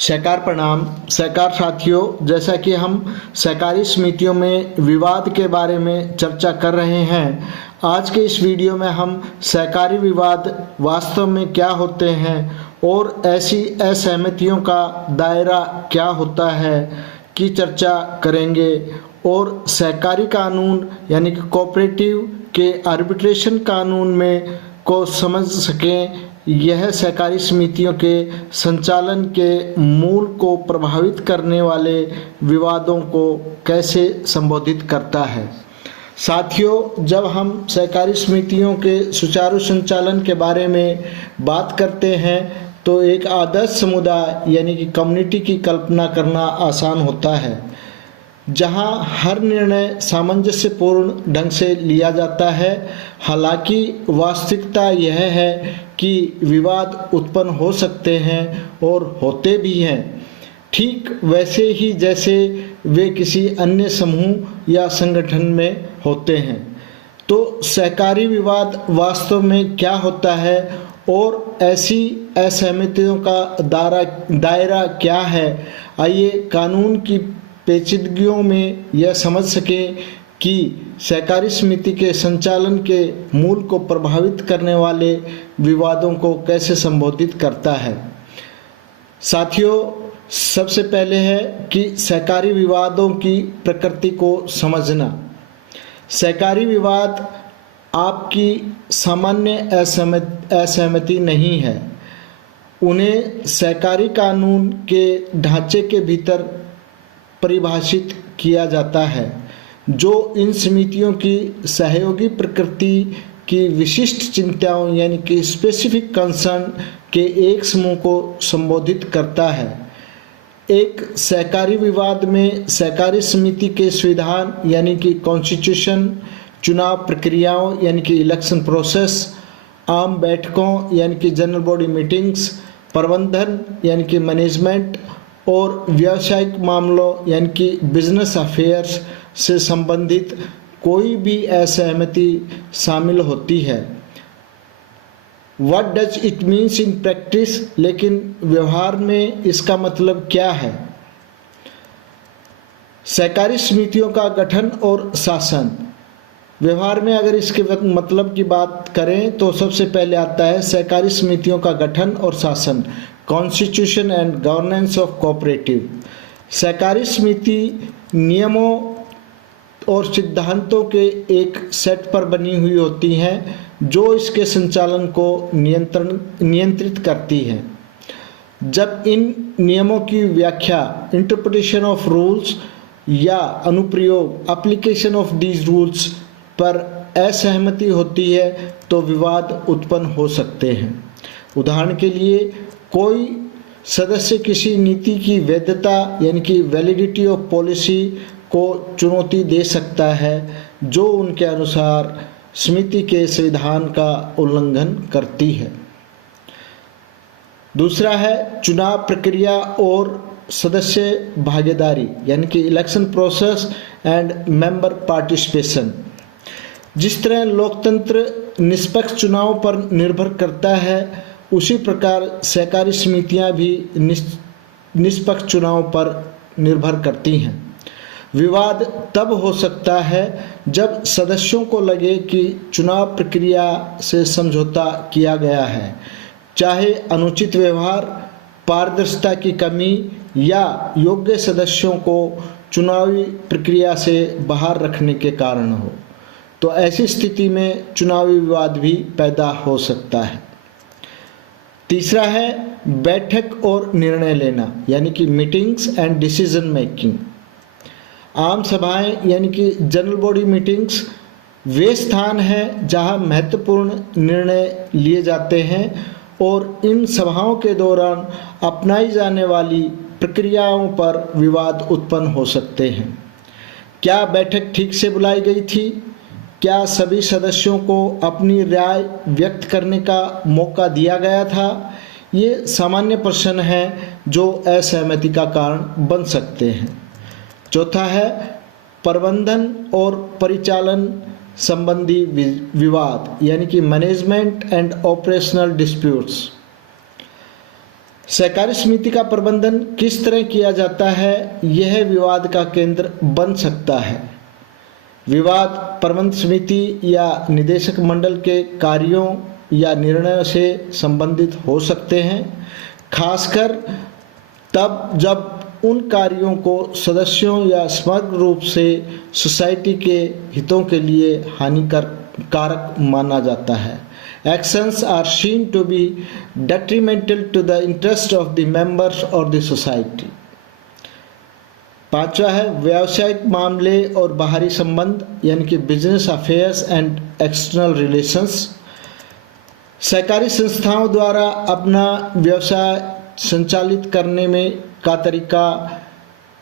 सहकार प्रणाम। सहकार साथियों, जैसा कि हम सहकारी समितियों में विवाद के बारे में चर्चा कर रहे हैं, आज के इस वीडियो में हम सहकारी विवाद वास्तव में क्या होते हैं और ऐसी असहमतियों का दायरा क्या होता है की चर्चा करेंगे और सहकारी कानून यानी कि कोऑपरेटिव के आर्बिट्रेशन कानून में को समझ सकें। यह सहकारी समितियों के संचालन के मूल को प्रभावित करने वाले विवादों को कैसे संबोधित करता है। साथियों, जब हम सहकारी समितियों के सुचारू संचालन के बारे में बात करते हैं तो एक आदर्श समुदाय यानी कि कम्युनिटी की कल्पना करना आसान होता है, जहां हर निर्णय सामंजस्यपूर्ण ढंग से लिया जाता है। हालांकि वास्तविकता यह है कि विवाद उत्पन्न हो सकते हैं और होते भी हैं, ठीक वैसे ही जैसे वे किसी अन्य समूह या संगठन में होते हैं। तो सहकारी विवाद वास्तव में क्या होता है और ऐसी असहमतियों का दायरा क्या है, आइए कानून की पेचीदगियों में यह समझ सकें कि सहकारी समिति के संचालन के मूल को प्रभावित करने वाले विवादों को कैसे संबोधित करता है। साथियों, सबसे पहले है कि सहकारी विवादों की प्रकृति को समझना। सहकारी विवाद आपकी सामान्य असहमति नहीं है। उन्हें सहकारी कानून के ढांचे के भीतर परिभाषित किया जाता है, जो इन समितियों की सहयोगी प्रकृति की विशिष्ट चिंताओं यानी कि स्पेसिफिक कंसर्न के एक समूह को संबोधित करता है। एक सहकारी विवाद में सहकारी समिति के संविधान यानी कि कॉन्स्टिट्यूशन, चुनाव प्रक्रियाओं यानी कि इलेक्शन प्रोसेस, आम बैठकों यानी कि जनरल बॉडी मीटिंग्स, प्रबंधन यानी कि मैनेजमेंट और व्यावसायिक मामलों यानी कि बिजनेस अफेयर्स से संबंधित कोई भी असहमति शामिल होती है। What does it means in practice, लेकिन व्यवहार में इसका मतलब क्या है। सहकारी समितियों का गठन और शासन। व्यवहार में अगर इसके मतलब की बात करें तो सबसे पहले आता है सहकारी समितियों का गठन और शासन, constitution and governance of cooperative. सहकारी समिति नियमों और सिद्धांतों के एक सेट पर बनी हुई होती हैं जो इसके संचालन को नियंत्रित करती हैं। जब इन नियमों की व्याख्या, इंटरप्रिटेशन ऑफ रूल्स या अनुप्रयोग, एप्लीकेशन ऑफ दीज रूल्स पर असहमति होती है तो विवाद उत्पन्न हो सकते हैं। उदाहरण के लिए, कोई सदस्य किसी नीति की वैधता यानी कि वैलिडिटी ऑफ पॉलिसी को चुनौती दे सकता है जो उनके अनुसार समिति के संविधान का उल्लंघन करती है। दूसरा है चुनाव प्रक्रिया और सदस्य भागीदारी यानी कि election process and member participation. जिस तरह लोकतंत्र निष्पक्ष चुनाव पर निर्भर करता है, उसी प्रकार सहकारी समितियां भी निष्पक्ष चुनाव पर निर्भर करती हैं। विवाद तब हो सकता है जब सदस्यों को लगे कि चुनाव प्रक्रिया से समझौता किया गया है, चाहे अनुचित व्यवहार, पारदर्शिता की कमी या योग्य सदस्यों को चुनावी प्रक्रिया से बाहर रखने के कारण हो। तो ऐसी स्थिति में चुनावी विवाद भी पैदा हो सकता है। तीसरा है बैठक और निर्णय लेना यानी कि मीटिंग्स एंड डिसीजन मेकिंग। आम सभाएं यानी कि जनरल बॉडी मीटिंग्स वे स्थान हैं जहां महत्वपूर्ण निर्णय लिए जाते हैं और इन सभाओं के दौरान अपनाई जाने वाली प्रक्रियाओं पर विवाद उत्पन्न हो सकते हैं। क्या बैठक ठीक से बुलाई गई थी? क्या सभी सदस्यों को अपनी राय व्यक्त करने का मौका दिया गया था? ये सामान्य प्रश्न हैं जो असहमति का कारण बन सकते हैं। चौथा है प्रबंधन और परिचालन संबंधी विवाद यानी कि मैनेजमेंट एंड ऑपरेशनल डिस्प्यूट्स। सहकारी समिति का प्रबंधन किस तरह किया जाता है, यह विवाद का केंद्र बन सकता है। विवाद प्रबंधन समिति या निदेशक मंडल के कार्यों या निर्णयों से संबंधित हो सकते हैं, खासकर तब जब उन कार्यों को सदस्यों या समग्र रूप से सोसाइटी के हितों के लिए हानिकारक माना जाता है। Actions are seen to be detrimental to the interest of the members or the society। पांचवा है व्यावसायिक मामले और बाहरी संबंध, यानी कि business affairs and external relations. सहकारी संस्थाओं द्वारा अपना व्यवसाय संचालित करने में का तरीका,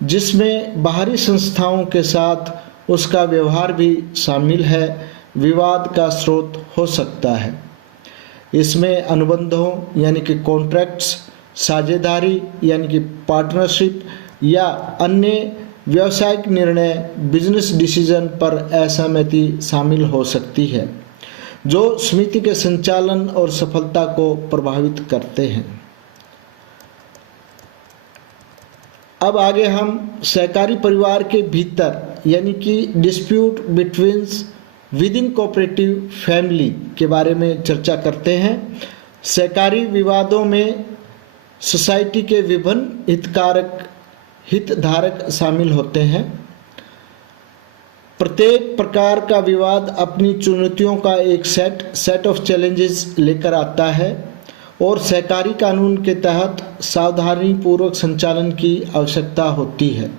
जिसमें बाहरी संस्थाओं के साथ उसका व्यवहार भी शामिल है, विवाद का स्रोत हो सकता है। इसमें अनुबंधों यानी कि कॉन्ट्रैक्ट्स, साझेदारी यानी कि पार्टनरशिप या अन्य व्यावसायिक निर्णय बिजनेस डिसीजन पर असहमति शामिल हो सकती है, जो समिति के संचालन और सफलता को प्रभावित करते हैं। अब आगे हम सहकारी परिवार के भीतर यानी कि dispute between with in cooperative family के बारे में चर्चा करते हैं। सहकारी विवादों में सोसाइटी के विभिन्न हितधारक शामिल होते हैं। प्रत्येक प्रकार का विवाद अपनी चुनौतियों का एक सेट ऑफ चैलेंजेस लेकर आता है और सहकारी कानून के तहत सावधानीपूर्वक संचालन की आवश्यकता होती है।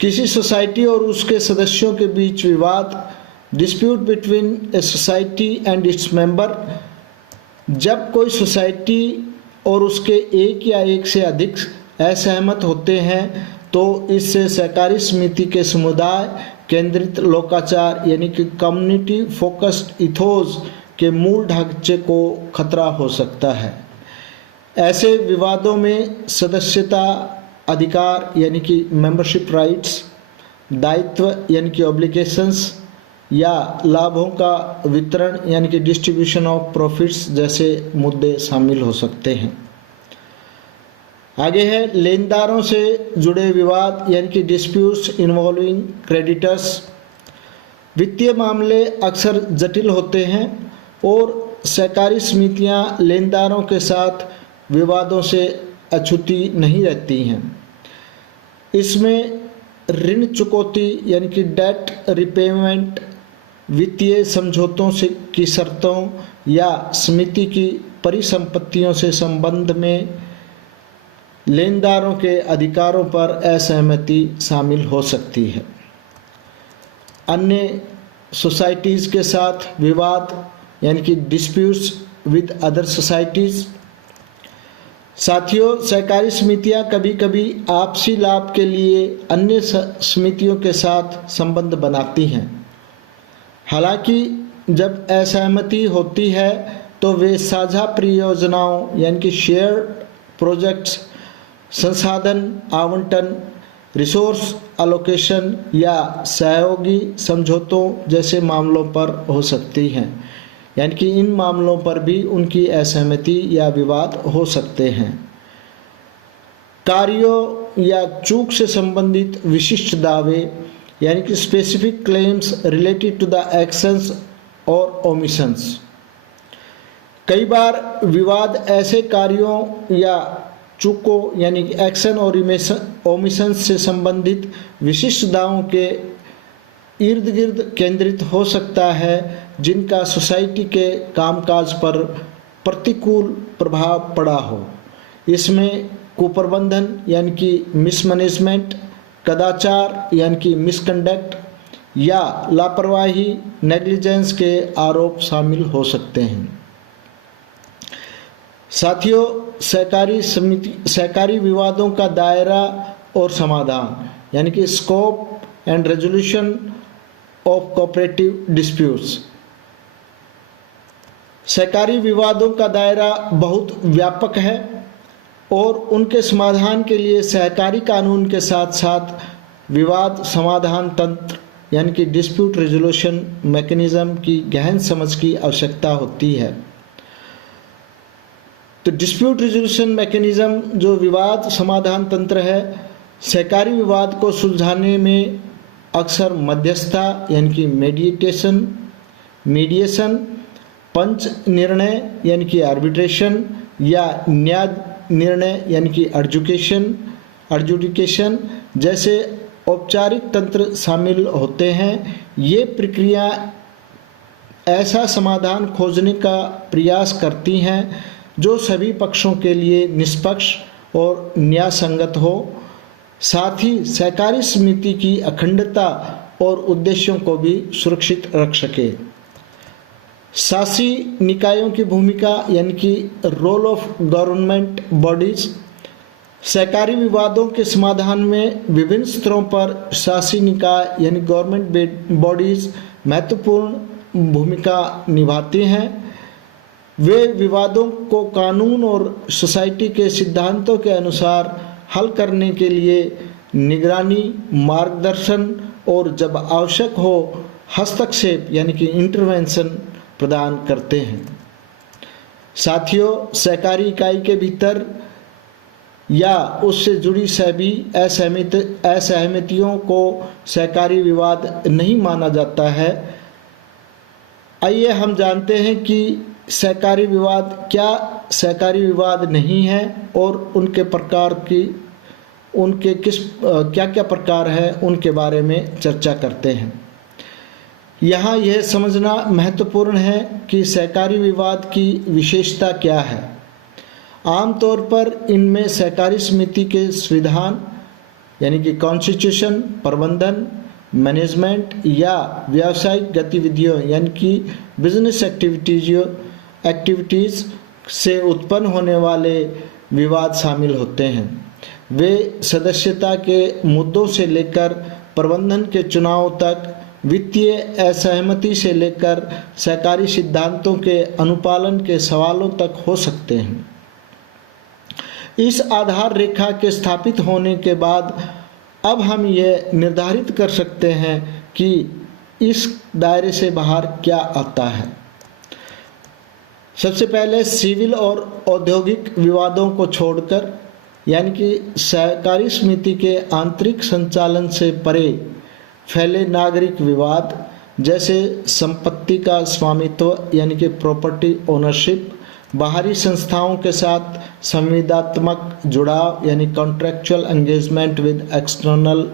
किसी सोसाइटी और उसके सदस्यों के बीच विवाद, dispute between a society and its member, जब कोई सोसाइटी और उसके एक या एक से अधिक असहमत होते हैं तो इससे सहकारी समिति के समुदाय केंद्रित लोकाचार यानी कि कम्युनिटी फोकस्ड इथोस के मूल ढांचे को खतरा हो सकता है। ऐसे विवादों में सदस्यता अधिकार यानी कि मेंबरशिप राइट्स, दायित्व यानी कि ऑब्लिगेशंस या लाभों का वितरण यानी कि डिस्ट्रीब्यूशन ऑफ प्रॉफिट्स जैसे मुद्दे शामिल हो सकते हैं। आगे है लेनदारों से जुड़े विवाद यानी कि डिस्प्यूट्स इन्वॉल्विंग क्रेडिटर्स। वित्तीय मामले अक्सर जटिल होते हैं और सहकारी समितियां लेनदारों के साथ विवादों से अछूती नहीं रहती हैं। इसमें ऋण चुकौती यानी कि डेट रिपेमेंट, वित्तीय समझौतों से की शर्तों या समिति की परिसंपत्तियों से संबंध में लेनदारों के अधिकारों पर असहमति शामिल हो सकती है। अन्य सोसाइटीज़ के साथ विवाद यानी कि डिस्प्यूट्स विद अदर सोसाइटीज़। साथियों, सहकारी समितियां कभी कभी आपसी लाभ के लिए अन्य समितियों के साथ संबंध बनाती हैं। हालांकि जब असहमति होती है तो वे साझा परियोजनाओं यानी कि शेयर्ड प्रोजेक्ट्स, संसाधन आवंटन, रिसोर्स अलोकेशन या सहयोगी समझौतों जैसे मामलों पर हो सकती हैं, यानी कि इन मामलों पर भी उनकी असहमति या विवाद हो सकते हैं। कार्यों या चूक से संबंधित विशिष्ट दावे यानी कि specific claims related to the actions और ओमिशंस। कई बार विवाद ऐसे कार्यों या चूकों यानी कि एक्शन और ओमिशंस से संबंधित विशिष्ट दावों के इर्द गिर्द केंद्रित हो सकता है जिनका सोसाइटी के कामकाज पर प्रतिकूल प्रभाव पड़ा हो। इसमें कुप्रबंधन यानी कि मिसमैनेजमेंट, कदाचार यानी कि मिसकंडक्ट या लापरवाही नेग्लिजेंस के आरोप शामिल हो सकते हैं। साथियों, सहकारी विवादों का दायरा और समाधान यानी कि scope and resolution of cooperative disputes. सहकारी विवादों का दायरा बहुत व्यापक है और उनके समाधान के लिए सहकारी कानून के साथ साथ विवाद समाधान तंत्र यानी कि डिस्प्यूट रेजोल्यूशन मैकेनिज्म की गहन समझ की आवश्यकता होती है। तो डिस्प्यूट रिजोल्यूशन मैकेनिज्म जो विवाद समाधान तंत्र है, सहकारी विवाद को सुलझाने में अक्सर मध्यस्थता यानी कि मीडिएशन, पंच निर्णय यानी कि आर्बिट्रेशन या न्याय निर्णय यानी कि एडजुडिकेशन जैसे औपचारिक तंत्र शामिल होते हैं। ये प्रक्रिया ऐसा समाधान खोजने का प्रयास करती हैं जो सभी पक्षों के लिए निष्पक्ष और न्यायसंगत हो, साथ ही सहकारी समिति की अखंडता और उद्देश्यों को भी सुरक्षित रख सके। शासी निकायों की भूमिका यानी कि रोल ऑफ गवर्नमेंट बॉडीज, सहकारी विवादों के समाधान में विभिन्न स्तरों पर शासी निकाय यानी गवर्नमेंट बॉडीज महत्वपूर्ण भूमिका निभाती हैं। वे विवादों को कानून और सोसाइटी के सिद्धांतों के अनुसार हल करने के लिए निगरानी, मार्गदर्शन और जब आवश्यक हो हस्तक्षेप यानी कि इंटरवेंशन प्रदान करते हैं। साथियों, सहकारी इकाई के भीतर या उससे जुड़ी सभी असहमतियों को सहकारी विवाद नहीं माना जाता है। आइए हम जानते हैं कि सहकारी विवाद क्या सहकारी विवाद नहीं है और उनके क्या क्या प्रकार हैं, उनके बारे में चर्चा करते हैं। यहाँ यह समझना महत्वपूर्ण है कि सहकारी विवाद की विशेषता क्या है। आमतौर पर इनमें सहकारी समिति के संविधान यानी कि कॉन्स्टिट्यूशन, प्रबंधन, मैनेजमेंट या व्यावसायिक गतिविधियों यानी कि बिजनेस एक्टिविटीज़ से उत्पन्न होने वाले विवाद शामिल होते हैं। वे सदस्यता के मुद्दों से लेकर प्रबंधन के चुनाव तक, वित्तीय असहमति से लेकर सहकारी सिद्धांतों के अनुपालन के सवालों तक हो सकते हैं। इस आधार रेखा के स्थापित होने के बाद अब हम ये निर्धारित कर सकते हैं कि इस दायरे से बाहर क्या आता है। सबसे पहले सिविल और औद्योगिक विवादों को छोड़कर यानी कि सहकारी समिति के आंतरिक संचालन से परे फैले नागरिक विवाद जैसे संपत्ति का स्वामित्व यानी कि प्रॉपर्टी ओनरशिप, बाहरी संस्थाओं के साथ संविदात्मक जुड़ाव यानी contractual engagement with external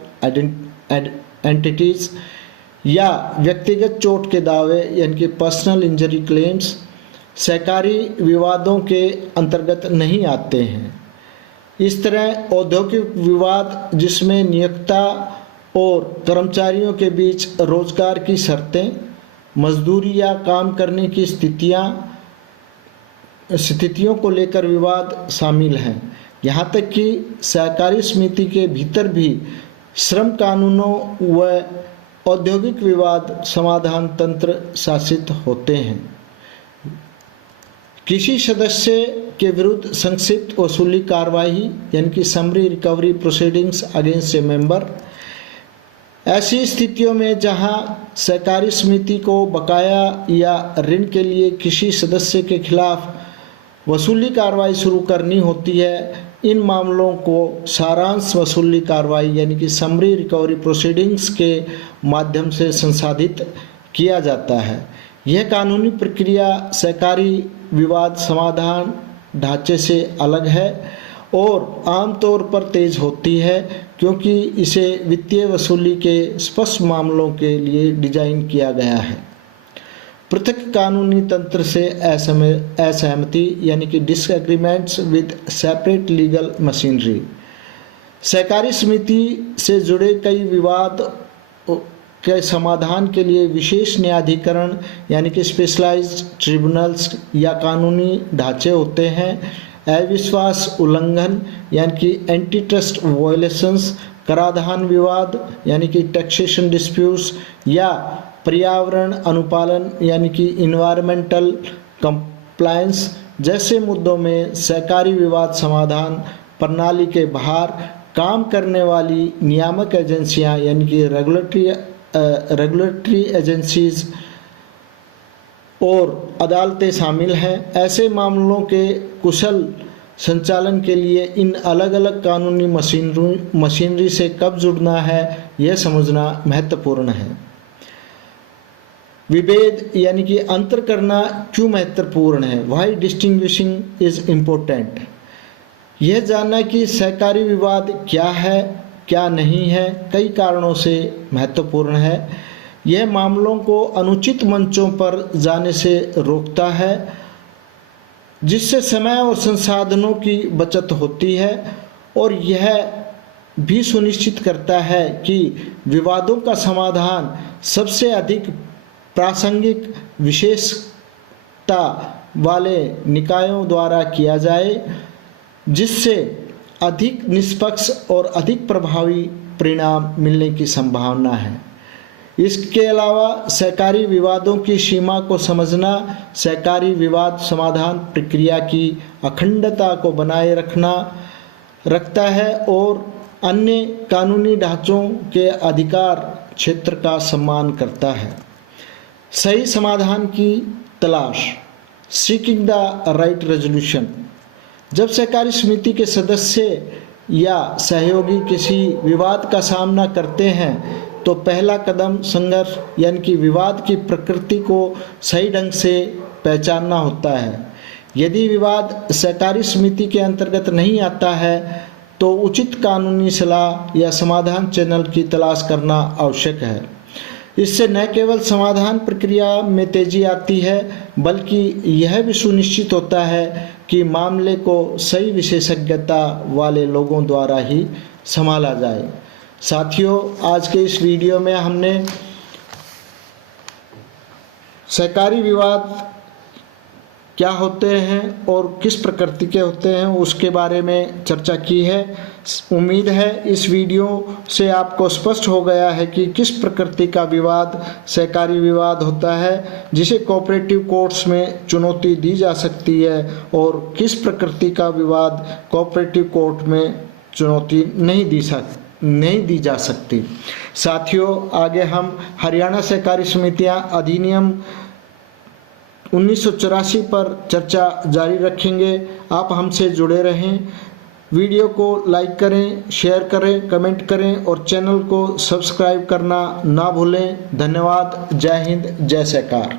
entities या व्यक्तिगत चोट के दावे यानी कि पर्सनल इंजरी क्लेम्स सहकारी विवादों के अंतर्गत नहीं आते हैं। इस तरह औद्योगिक विवाद जिसमें नियोक्ता और कर्मचारियों के बीच रोजगार की शर्तें, मजदूरी या काम करने की स्थितियों को लेकर विवाद शामिल हैं। यहाँ तक कि सहकारी समिति के भीतर भी श्रम कानूनों व औद्योगिक विवाद समाधान तंत्र शासित होते हैं। किसी सदस्य के विरुद्ध संक्षिप्त वसूली कार्रवाई यानी कि समरी रिकवरी प्रोसीडिंग्स अगेंस्ट ए मेंबर, ऐसी स्थितियों में जहां सहकारी समिति को बकाया या ऋण के लिए किसी सदस्य के खिलाफ वसूली कार्रवाई शुरू करनी होती है, इन मामलों को सारांश वसूली कार्रवाई यानी कि समरी रिकवरी प्रोसीडिंग्स के माध्यम से संसाधित किया जाता है। यह कानूनी प्रक्रिया सहकारी विवाद समाधान ढांचे से अलग है और आमतौर पर तेज होती है क्योंकि इसे वित्तीय वसूली के स्पष्ट मामलों के लिए डिजाइन किया गया है। पृथक कानूनी तंत्र से असहमति यानी कि disagreements with separate legal machinery, सहकारी समिति से जुड़े कई विवाद के समाधान के लिए विशेष न्यायाधिकरण यानी कि स्पेशलाइज्ड ट्रिब्यूनल्स या कानूनी ढांचे होते हैं। अविश्वास उल्लंघन यानी कि एंटी ट्रस्ट वायलेशंस, कराधान विवाद यानी कि टैक्सेशन डिस्प्यूट्स या पर्यावरण अनुपालन यानी कि इन्वायरमेंटल कंप्लायंस जैसे मुद्दों में सहकारी विवाद समाधान प्रणाली के बाहर काम करने वाली नियामक एजेंसियां यानी कि रेगुलेटरी एजेंसीज और अदालतें शामिल हैं। ऐसे मामलों के कुशल संचालन के लिए इन अलग अलग कानूनी मशीनरी से कब जुड़ना है, यह समझना महत्वपूर्ण है। विभेद यानी कि अंतर करना क्यों महत्वपूर्ण है, वाई डिस्टिंग्विशिंग इज इम्पोर्टेंट। यह जानना कि सहकारी विवाद क्या है क्या नहीं है कई कारणों से महत्वपूर्ण है। यह मामलों को अनुचित मंचों पर जाने से रोकता है, जिससे समय और संसाधनों की बचत होती है, और यह भी सुनिश्चित करता है कि विवादों का समाधान सबसे अधिक प्रासंगिक विशेषता वाले निकायों द्वारा किया जाए, जिससे अधिक निष्पक्ष और अधिक प्रभावी परिणाम मिलने की संभावना है। इसके अलावा सहकारी विवादों की सीमा को समझना सहकारी विवाद समाधान प्रक्रिया की अखंडता को बनाए रखता है और अन्य कानूनी ढांचों के अधिकार क्षेत्र का सम्मान करता है। सही समाधान की तलाश, सीकिंग द राइट रेजोल्यूशन। जब सहकारी समिति के सदस्य या सहयोगी किसी विवाद का सामना करते हैं तो पहला कदम संघर्ष यानी कि विवाद की प्रकृति को सही ढंग से पहचानना होता है। यदि विवाद सहकारी समिति के अंतर्गत नहीं आता है तो उचित कानूनी सलाह या समाधान चैनल की तलाश करना आवश्यक है। इससे न केवल समाधान प्रक्रिया में तेजी आती है बल्कि यह भी सुनिश्चित होता है कि मामले को सही विशेषज्ञता वाले लोगों द्वारा ही संभाला जाए। साथियों, आज के इस वीडियो में हमने सहकारी विवाद क्या होते हैं और किस प्रकृति के होते हैं उसके बारे में चर्चा की है। उम्मीद है इस वीडियो से आपको स्पष्ट हो गया है कि किस प्रकृति का विवाद सहकारी विवाद होता है, जिसे कोऑपरेटिव कोर्ट्स में चुनौती दी जा सकती है, और किस प्रकृति का विवाद कोऑपरेटिव कोर्ट में चुनौती नहीं दी जा सकती। साथियों, आगे हम हरियाणा सहकारी समितियां अधिनियम 1984 पर चर्चा जारी रखेंगे। आप हमसे जुड़े रहें। वीडियो को लाइक करें, शेयर करें, कमेंट करें और चैनल को सब्सक्राइब करना ना भूलें। धन्यवाद। जय हिंद, जय सहकार।